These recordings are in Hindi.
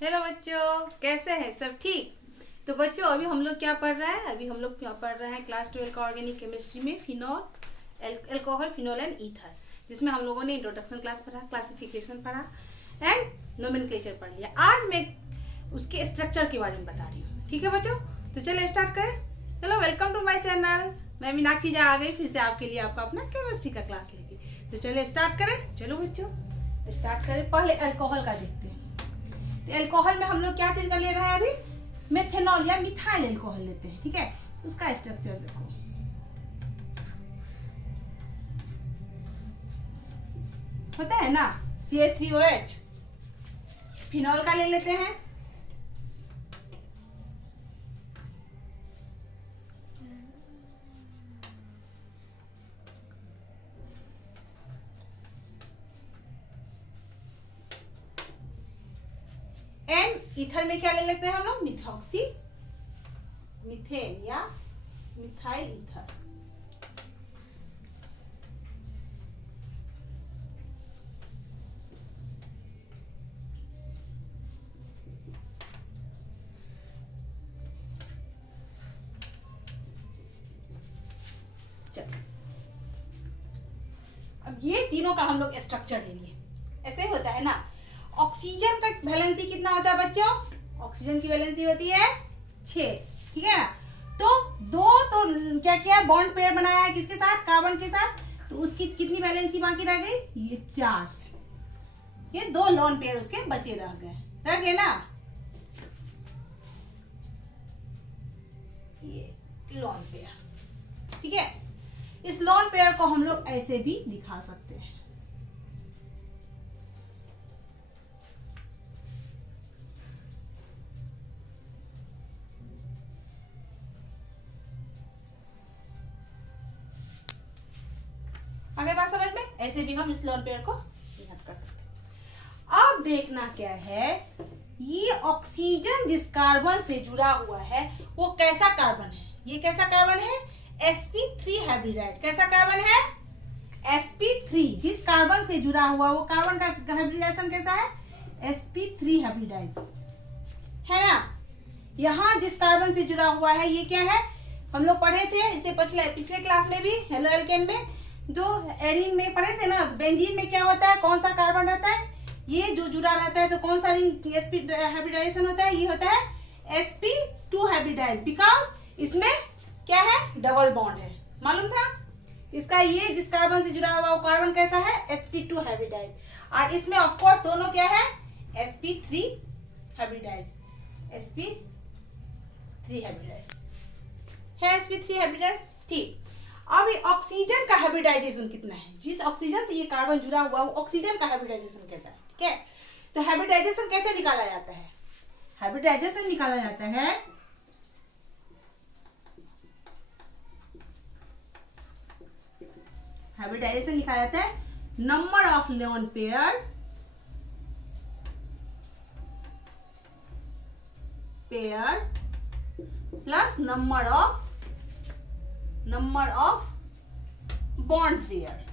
हेलो बच्चों, कैसे हैं सब? ठीक। तो बच्चों अभी हम लोग क्या पढ़ रहे हैं? अभी हम लोग पढ़ रहे हैं क्लास 12 का ऑर्गेनिक केमिस्ट्री में phenol alcohol phenol and ether, जिसमें हम लोगों ने इंट्रोडक्शन क्लास पढ़ा, क्लासिफिकेशन पढ़ा एंड नोमेनक्लेचर पढ़ लिया। आज मैं उसके स्ट्रक्चर के बारे में बता रही हूँ। ठीक है बच्चों, तो चलो स्टार्ट करें। चलो, वेलकम टू माई चैनल। मैं मीनाक्षी जा आ गई फिर से आपके लिए, आपका अपना केमिस्ट्री का क्लास लेके। तो चलिए स्टार्ट करें। चलो बच्चों स्टार्ट करें। पहले अल्कोहल का देखते हैं। तो अल्कोहल में हम लोग क्या चीज का ले रहे हैं? अभी मेथेनॉल या मिथाइल अल्कोहल लेते हैं। ठीक है, उसका स्ट्रक्चर देखो। होता है ना CH3OH। फिनॉल का ले लेते हैं। ईथर में क्या ले लेते हैं हम लोग? मिथॉक्सी मीथेन या मिथाइल ईथर। चलो, अब ये तीनों का हम लोग स्ट्रक्चर ले लिए। ऐसे होता है ना। ऑक्सीजन का वैलेंसी कितना होता है बच्चों? ऑक्सीजन की वैलेंसी होती है 6। ठीक है ना। तो दो तो क्या क्या बॉन्ड पेयर बनाया है किसके साथ? कार्बन के साथ। तो उसकी कितनी वैलेंसी बाकी रह गई? ये 4। ये 2 लोन पेयर उसके बचे रह गए ना। ये लोन पेयर। ठीक है, इस लोन पेयर को हम लोग ऐसे भी दिखा सकते हैं। आगे बात समझ में? ऐसे भी हम इस लोन पेयर को चिन्हित कर सकते हैं। अब देखना क्या है, ये ऑक्सीजन जिस कार्बन से जुड़ा हुआ है वो कैसा कार्बन है? ये कैसा कार्बन है? sp3 hybridise. कैसा कार्बन है? sp3। जिस कार्बन से जुड़ा हुआ वो कार्बन का हाइब्रिडाइजेशन कैसा है? sp3 हाइब्रिडाइज है ना। यहाँ जिस कार्बन से जुड़ा हुआ है ये क्या है? हम लोग पढ़े थे इससे पिछले क्लास में भी, हेलो एल्केन में, जो एरीन में पढ़े थे ना। बेंजीन में क्या होता है? कौन सा कार्बन रहता है? ये जो जुड़ा रहता है तो कौन सा रिंग sp हाइब्रिडाइजेशन होता है? ये होता है sp2 हाइब्रिडाइज। बिकॉज इसमें क्या है? डबल बॉन्ड है। मालूम था इसका? ये जिस कार्बन से जुड़ा हुआ वो कार्बन कैसा है? sp2 hybridise. और इसमें ऑफ कोर्स दोनों क्या है? sp3 hybridise. sp3 हाइब्रिडाइज है। sp3 hybridise. ठीक। अब ऑक्सीजन का हाइब्रिडाइजेशन कितना है? जिस ऑक्सीजन से ये कार्बन जुड़ा हुआ वो ऑक्सीजन का हाइब्रिडाइजेशन कैसा है? ठीक है, तो हाइब्रिडाइजेशन कैसे निकाला जाता है? हाइब्रिडाइजेशन निकाला जाता है number of lone pair plus number of bond pair.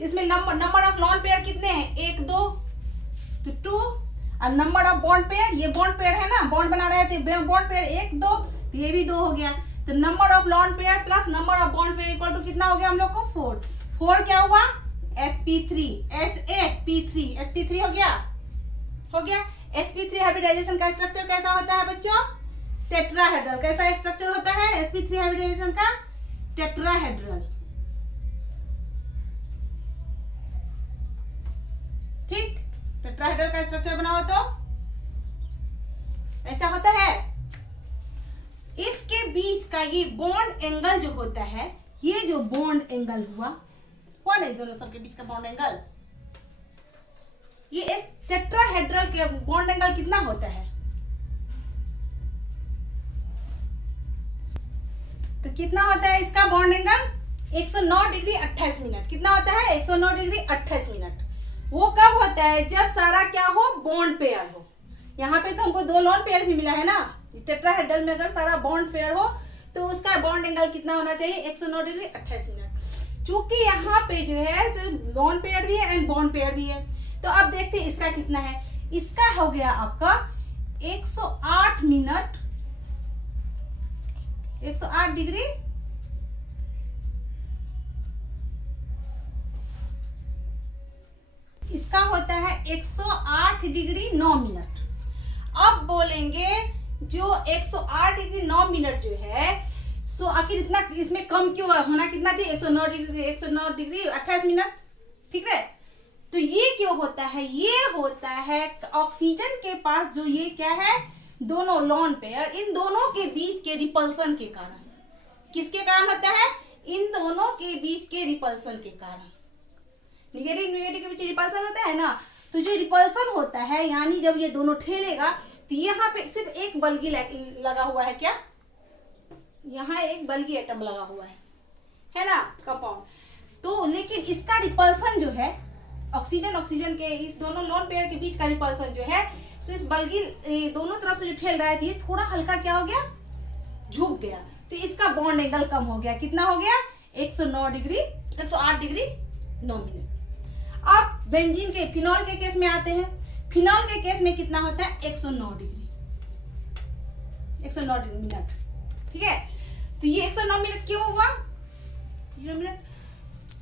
इसमें नंबर ऑफ लोन पेयर कितने हैं? 1 2 तो 2। और नंबर ऑफ बॉन्ड पेयर, ये बॉन्ड पेयर है ना, बॉन्ड बना रहे थे। बॉन्ड पेयर 1 2 तो ये भी 2 हो गया। तो number of lone pair plus number of bond pair equal to कितना हो गया हम लोग को? 4 क्या हुआ? sp3 sp3 हो गया। sp3 हाइब्रिडाइजेशन का स्ट्रक्चर कैसा होता है बच्चों? टेट्राहेड्रल। कैसा स्ट्रक्चर होता है sp3 हाइब्रिडाइजेशन का? टेट्राहेड्रल। ठीक, टेट्राहेड्रल का स्ट्रक्चर बना हो तो ऐसा होता है। इसके बीच का ये बॉन्ड एंगल जो होता है, ये जो बॉन्ड एंगल हुआ नहीं, दोनों सबके बीच का बॉन्ड एंगल, ये इस टेट्राहेड्रल के बॉन्ड एंगल कितना होता है? तो कितना होता है इसका बॉन्ड एंगल? 109 degree 28 minute. कितना होता है? 109 डिग्री 28 मिनट। वो कब होता है? जब सारा क्या हो? बॉन्ड पेयर हो। यहाँ पे तो हमको 2 लोन पेयर भी मिला है ना। टेट्राहेड्रल में अगर सारा बॉन्ड पेयर हो तो उसका बॉन्ड एंगल कितना होना चाहिए? 109 डिग्री 28 मिनट। चूंकि यहाँ पे जो है लोन पेयर भी है एंड बॉन्ड पेयर भी है, तो अब देखते हैं इसका कितना है। इसका हो गया आपका 108 मिनट 108 डिग्री 108 डिग्री 9 मिनट। अब बोलेंगे जो 108 डिग्री 9 मिनट जो है, सो आखिर इतना इसमें कम क्यों होना, कितना चाहिए 109 डिग्री 28 मिनट, ठीक है। तो ये क्यों होता है, ये होता है ऑक्सीजन के पास जो ये क्या है, दोनों लोन पेयर, इन दोनों के बीच के रिपल्सन के कारण। किसके कारण होता है, इन दोनों के बीच के रिपल्सन के कारण। निगेटिव निगेटिव के बीच रिपल्सन होता है ना, तो जो रिपल्सन होता है यानी जब ये दोनों ठेलेगा तो यहाँ पे सिर्फ एक बल्गी लगा हुआ है, क्या यहाँ एक बल्गी एटम लगा हुआ है ना कंपाउंड। तो लेकिन इसका रिपल्सन जो है ऑक्सीजन ऑक्सीजन के इस दोनों लोन पेयर के बीच का रिपल्सन जो है, तो इस बल्गी दोनों तरफ से जो ठेल रहा है तो ये थोड़ा हल्का क्या हो गया, झुक गया, तो इसका बॉन्ड एंगल कम हो गया। कितना हो गया 108 डिग्री 9 मिनट। अब बेंजीन के फिनॉल के केस में आते हैं। फिनॉल के केस में कितना होता है 109 मिनट, ठीक है। तो ये 109 मिनट क्यों हुआ, 0 मिनट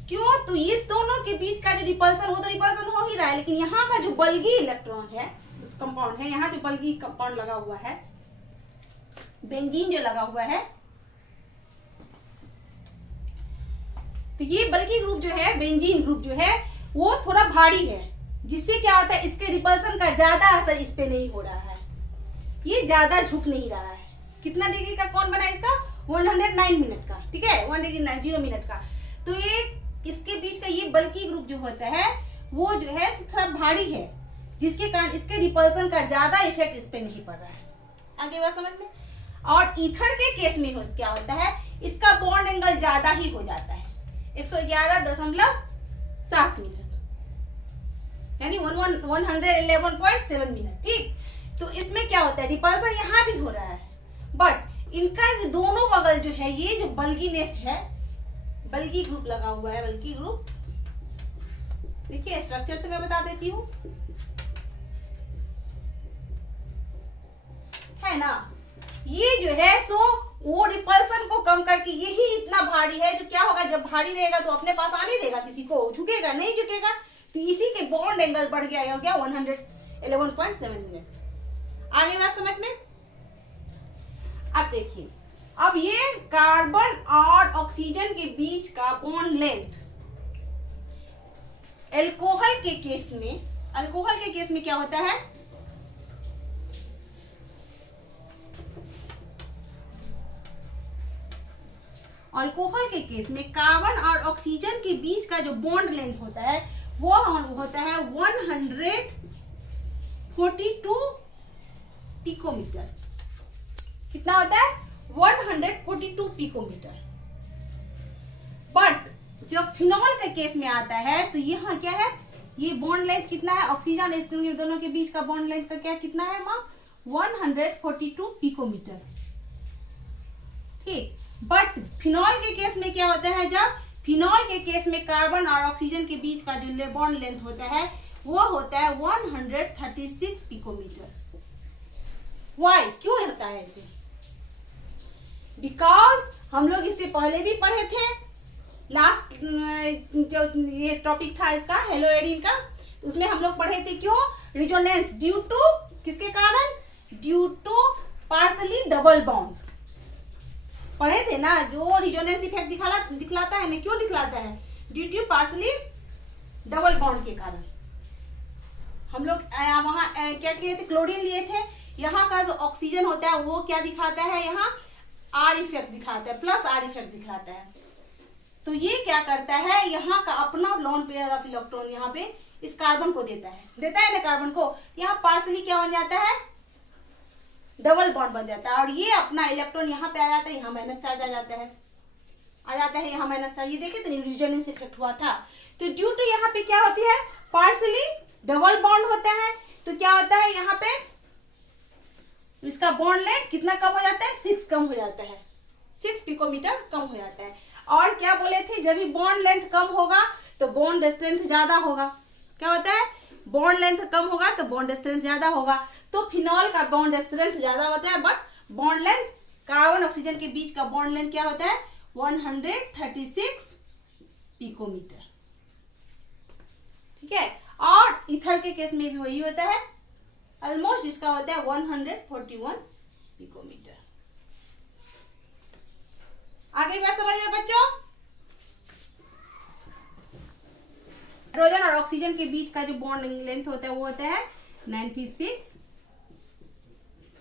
क्यों, तो इस दोनों के बीच का जो रिपल्सन, वो तो रिपल्सन हो ही रहा है, लेकिन यहाँ का जो बल्गी इलेक्ट्रॉन है उस कंपाउंड है, यहाँ जो बल्गी कंपाउंड लगा हुआ है, बेंजीन जो लगा हुआ है, तो ये बल्गी ग्रुप जो है, बेंजीन ग्रुप जो है वो थोड़ा भारी है, जिससे क्या होता है इसके रिपल्सन का ज्यादा असर इस पे नहीं हो रहा है, ये ज्यादा झुक नहीं रहा है। कितना डिग्री का कौन बना इसका 109 मिनट का, ठीक है 1 मिनट का। तो ये इसके बीच का ये बल्की ग्रुप जो होता है वो जो है थोड़ा भारी है, जिसके कारण इसके रिपल्सन का ज्यादा इफेक्ट इस पे नहीं पड़ रहा है। आगे बात समझ में। और ईथर के केस में क्या होता है, इसका बॉन्ड एंगल ज्यादा ही हो जाता है 111.7 मिनट, यानी 111.7 मिनट, ठीक। तो इसमें क्या होता है रिपल्सन यहाँ भी हो रहा है, बट इनका दोनों बगल जो है ये जो बल्गीनेस है, बल्गी ग्रुप लगा हुआ है, बल्गी ग्रुप, देखिए स्ट्रक्चर से मैं बता देती हूँ, है ना। ये जो है सो वो रिपल्सन को कम करके यही इतना भारी है, जो क्या होगा जब भारी रहेगा तो अपने पास आने देगा, किसी को झुकेगा नहीं, झुकेगा, तो इसी के बॉन्ड एंगल बढ़ गया, हो गया 111.7 मिनट। आगे बात समझ में। अब देखिए, अब ये कार्बन और ऑक्सीजन के बीच का बॉन्ड लेंथ अल्कोहल के केस में क्या होता है, अल्कोहल के केस में कार्बन और ऑक्सीजन के बीच का जो बॉन्ड लेंथ होता है वो होता है 142 पिकोमीटर। कितना होता है 142 पिकोमीटर। बट जब फिनॉल के केस में आता है तो यहाँ क्या है, ये बॉन्ड लेंथ कितना है, ऑक्सीजन और दोनों के बीच का बॉन्ड लेंथ का क्या कितना है माँ 142 पिकोमीटर, ठीक। बट फिनॉल के केस में क्या होता है, जब फिनॉल के केस में कार्बन और ऑक्सीजन के बीच का जो बॉन्ड लेंथ होता है वो होता है 136 पिकोमीटर। वाई क्यों होता है ऐसे, बिकॉज हम लोग इससे पहले भी पढ़े थे, लास्ट जो ये टॉपिक था इसका हेलोएडिन का, उसमें हम लोग पढ़े थे क्यों रिजोनेंस ड्यू टू, किसके कारण, due to partially double bond पढ़े थे ना, जो रिजोनेंस इफेक्ट दिखलाता है ना, क्यों दिखलाता है, due to partially double bond के कारण। हम लोग वहां क्या किए थे, क्लोरीन लिए थे, यहाँ का जो ऑक्सीजन होता है वो क्या दिखाता है, यहाँ आर इफेक्ट दिखाता है, प्लस आर इफेक्ट दिखाता है। तो ये क्या करता है, यहाँ का अपना लोन पेयर ऑफ इलेक्ट्रॉन यहाँ पे इस कार्बन को देता है ना कार्बन को, यहाँ पार्शली क्या बन जाता है, डबल बॉन्ड बन जाता है, और ये अपना इलेक्ट्रॉन यहाँ पे आ जाता है, यहाँ माइनस चार्ज आ जाता है यहाँ माइनस चार्ज। ये देखे तो रिजोनेंस इफेक्ट हुआ था। तो ड्यू टू यहाँ पे क्या होती है, पार्शली डबल बॉन्ड होता है, तो क्या होता है यहाँ पे इसका बॉन्ड लेंथ कितना कम हो जाता है, 6 कम हो जाता है, 6 पिकोमीटर कम हो जाता है। और क्या बोले थे, जब भी बॉन्ड लेंथ कम होगा तो बॉन्ड स्ट्रेंथ ज्यादा होगा। क्या होता है, बॉन्ड लेंथ कम होगा तो बॉन्ड स्ट्रेंथ ज्यादा होगा। तो फिनॉल का बॉन्ड स्ट्रेंथ ज्यादा होता है, but bond length, carbon oxygen के बीच का बॉन्ड लेंथ क्या होता है, 136 पिकोमीटर। ठीक है, और ईथर के केस में भी वही होता है ऑलमोस्ट, जिसका होता है 141 पिकोमीटर। आगे बात समझ में बच्चों, हाइड्रोजन और ऑक्सीजन के बीच का जो बॉन्ड लेंथ होता है वो होता है 96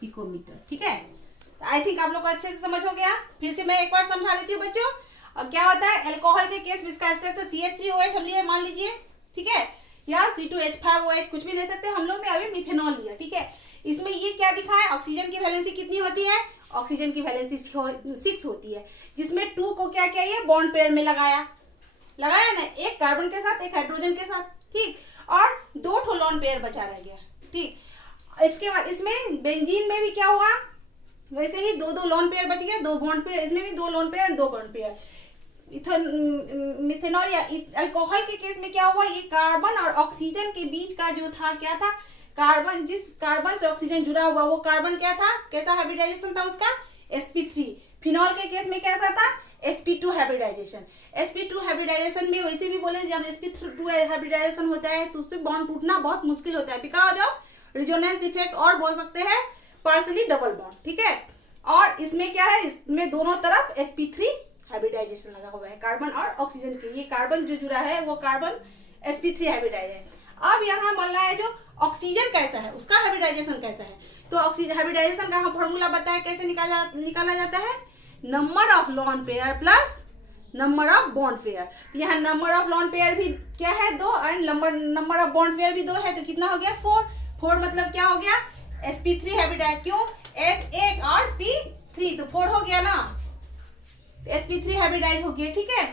पिकोमीटर। ठीक है, तो आई थिंक आप लोग को अच्छे से समझ हो गया। फिर से मैं एक बार समझा देती हूँ बच्चों। और क्या होता है, अल्कोहल के केस में इसका स्ट्रक्चर CH3OH हम लिए, मान लीजिए। ठीक है, या C2H5OH कुछ भी ले सकते हैं। हम लोग ने अभी मिथेनॉल लिया। ठीक है, इसमें ये क्या दिखा है, ऑक्सीजन की वैलेंसी कितनी होती है, ऑक्सीजन की वैलेंसी 6 होती है, जिसमें 2 को क्या किया, ये बॉन्ड पेयर में लगाया ना, एक कार्बन के साथ एक हाइड्रोजन के साथ। ठीक, और 2 लोन पेयर बचा रह गया। ठीक, इसके बाद इसमें बेंजीन में भी क्या हुआ, वैसे ही 2 लोन पेयर बच गए, 2 बॉन्ड पेयर, इसमें भी 2 lone pair 2 bond pair. Methanol या अल्कोहल के केस में क्या हुआ, ये कार्बन और ऑक्सीजन के बीच का जो था क्या था, कार्बन, जिस कार्बन से ऑक्सीजन जुड़ा हुआ वो कार्बन क्या था, कैसा हाइब्रिडाइजेशन था उसका, sp3। फिनॉल के केस में क्या था sp2 हाइब्रिडाइजेशन। sp2 हाइब्रिडाइजेशन में वैसे भी बोले, जब sp2 हाइब्रिडाइजेशन होता है तो उससे बॉन्ड टूटना बहुत मुश्किल होता है, बिकॉज ऑफ रिजोनेंस इफेक्ट, और बोल सकते हैं पार्सली डबल बॉन्ड। ठीक है, और इसमें क्या है, इसमें दोनों तरफ sp3 हाइब्रिडाइजेशन लगा हुआ है कार्बन और ऑक्सीजन के। ये कार्बन जो जुड़ा है वो कार्बन sp3 हाइब्रिडाइज है। अब यहाँ बोलना है जो ऑक्सीजन कैसा है, उसका हाइब्रिडाइजेशन कैसा है। तो ऑक्सीजन हाइब्रिडाइजेशन का हम फॉर्मूला बताया, कैसे निकाला जाता है, number of lone pair plus number of bond pair. यहाँ नंबर ऑफ लोन पेयर भी क्या है 2, and number of bond pair भी 2 है, तो कितना हो गया 4 मतलब क्या हो गया, sp3 हाइब्रिडाइज, क्यों, S1 और P3, तो 4 हो गया ना, sp3 हाइब्रिडाइज हो गया। ठीक है,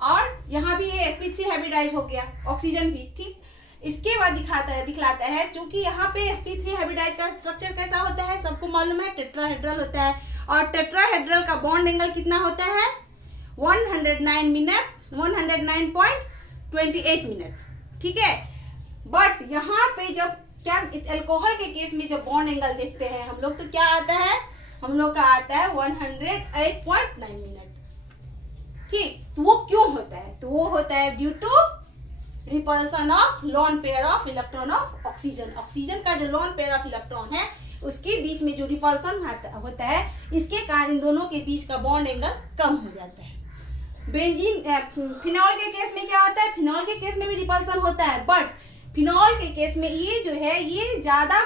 और यहाँ भी ये sp3 हाइब्रिडाइज हो गया, ऑक्सीजन भी। ठीक, इसके बाद दिखलाता है क्योंकि यहाँ पे sp3 हाइब्रिडाइज का स्ट्रक्चर कैसा होता है, सबको मालूम है, टेट्राहेड्रल होता है। और टेट्राहेड्रल का बॉन्ड एंगल कितना होता है, 109.28 मिनट। ठीक है, बट यहाँ पे जब क्या अल्कोहल के केस में जब बॉन्ड एंगल देखते हैं हम लोग, तो क्या आता है, हम लोग का आता है 108.9 मिनट। ठीक, तो वो क्यों होता है, तो वो होता है due to repulsion of lone pair of electron of oxygen. Oxygen का जो लोन पेयर ऑफ इलेक्ट्रॉन है उसके बीच में जो रिपल्सन होता है, इसके कारण इन दोनों के बीच का बॉन्ड एंगल कम हो जाता है। बेंजीन फिनॉल के केस में क्या होता है, फिनॉल के केस में भी रिपल्सन होता है, बट फिनॉल के केस में ये जो है ये ज्यादा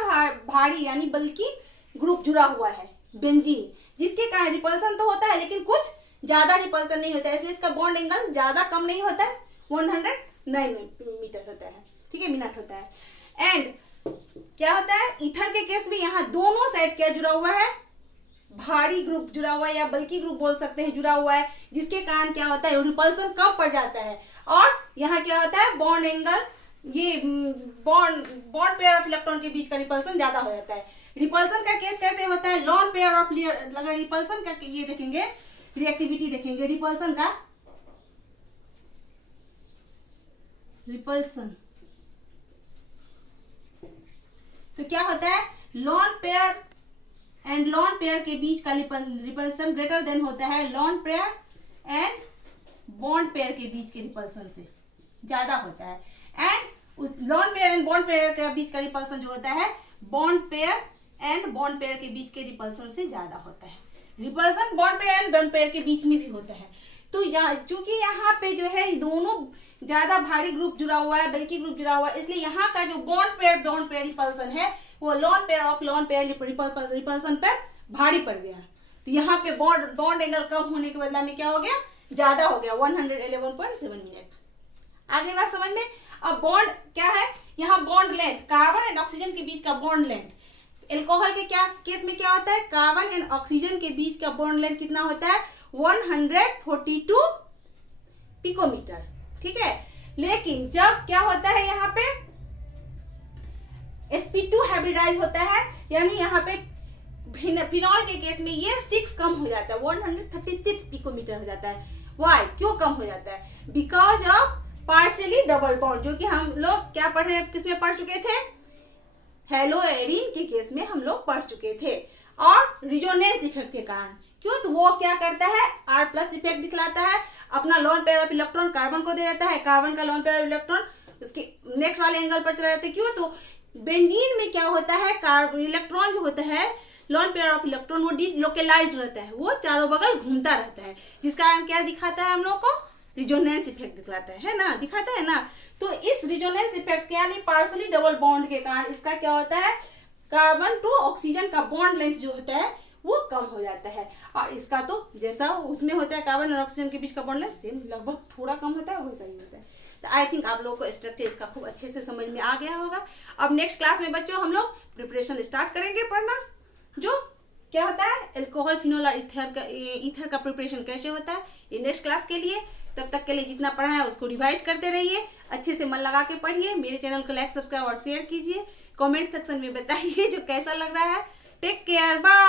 भारी यानी बल्कि ग्रुप जुड़ा हुआ है बेंजीन, जिसके कारण रिपल्सन तो होता है लेकिन कुछ ज्यादा रिपल्सन नहीं होता है, इसलिए इसका बॉन्ड एंगल ज्यादा कम नहीं होता है, 109 मीटर होता है। ठीक है, मिनट होता है। एंड क्या होता है, ईथर के केस में यहाँ दोनों साइड क्या जुड़ा हुआ है, भारी ग्रुप जुड़ा हुआ है या बल्कि ग्रुप बोल सकते हैं जुड़ा हुआ है, जिसके कारण क्या होता है, रिपल्सन कम पड़ जाता है। और यहाँ क्या होता है, बॉन्ड एंगल, ये बॉन्ड पेयर ऑफ इलेक्ट्रॉन के बीच का रिपल्सन ज्यादा हो जाता है। रिपल्सन का केस कैसे होता है, लॉन पेयर ऑफ, अगर रिपल्सन का ये देखेंगे, रिएक्टिविटी देखेंगे रिपल्सन का, रिपल्सन तो क्या होता है, lone pair and lone pair के बीच का रिपल्सन ग्रेटर देन होता है lone pair and bond pair के बीच के रिपल्सन से ज्यादा होता है। And lone pair and bond pair के बीच का रिपल्सन जो होता है bond pair and bond pair के बीच के रिपल्सन से ज्यादा होता है। Repulsion bond pair and bond pair के बीच में भी होता है। तो यहाँ चूंकि यहाँ पे जो है दोनों ज्यादा भारी ग्रुप जुड़ा हुआ है, बल्कि ग्रुप जुड़ा हुआ है, इसलिए यहाँ का जो बॉन्ड पेयर रिपल्सन है वो lone pair of lone pair repulsion पर भारी पड़ गया। तो यहाँ पे बॉन्ड एंगल कम होने के बदला में क्या हो गया, ज्यादा हो गया, 111.7 मिनट। आगे बात समझ में। अब बॉन्ड क्या है, यहाँ bond length, carbon and oxygen के बीच का बॉन्ड लेंथ। एल्कोहल के केस में क्या होता है, कार्बन एंड ऑक्सीजन के बीच का बॉन्ड लेंथ कितना होता है, 142 पिकोमीटर। ठीक है, लेकिन जब क्या होता है यहाँ पे sp2 हाइब्रिडाइज होता है, यानी यहाँ पे फिनॉल के केस में ये 6 कम हो जाता है, 136 पिकोमीटर हो जाता है। वाई, क्यों कम हो जाता है? Because of partially double bond, जो कि हम लोग क्या पढ़ रहे हैं, किसमें पढ़ चुके थे? हेलोएरिन के केस में हम लोग पढ़ चुके थे। और रिजोनेंस इफेक्ट के कारण, क्यों? तो वो क्या करता है? R+ इफेक्ट दिखलाता है, अपना loan pair of electron carbon को दे देता है, कार्बन का लोन पेयर ऑफ इलेक्ट्रॉन उसके नेक्स्ट वाले एंगल पर चला जाता है। क्यों? तो बेंजीन में क्या होता है, इलेक्ट्रॉन जो होता है, लोन पेयर ऑफ इलेक्ट्रॉन, वो डिलोकेलाइज्ड रहता है, वो चारों बगल घूमता रहता है, जिस कारण क्या दिखाता है हम लोग को? रिजोनेंस इफेक्ट दिखलाता है ना, दिखाता है ना। तो इस रिजोनेंस इफेक्ट के यानी पार्शियली डबल बॉन्ड के कारण इसका क्या होता है? कार्बन टू ऑक्सीजन का बॉन्ड लेंथ जो होता है वो कम हो जाता है। और इसका तो जैसा उसमें होता है कार्बन और ऑक्सीजन के बीच का बॉन्ड लेंथ सेम लगभग थोड़ा कम होता है, वैसा ही होता है। तो आई थिंक आप लोगों को स्ट्रक्चर इसका खूब अच्छे से समझ में आ गया होगा। अब नेक्स्ट क्लास में बच्चों हम लोग प्रिपरेशन स्टार्ट करेंगे पढ़ना, जो क्या होता है अल्कोहल, फिनोल और ईथर का प्रिपरेशन कैसे होता है, ये नेक्स्ट क्लास के लिए। तब तक के लिए जितना पढ़ा है उसको रिवाइज करते रहिए, अच्छे से मन लगा के पढ़िए। मेरे चैनल को लाइक, सब्सक्राइब और शेयर कीजिए। कमेंट सेक्शन में बताइए जो कैसा लग रहा है। Take care, bye.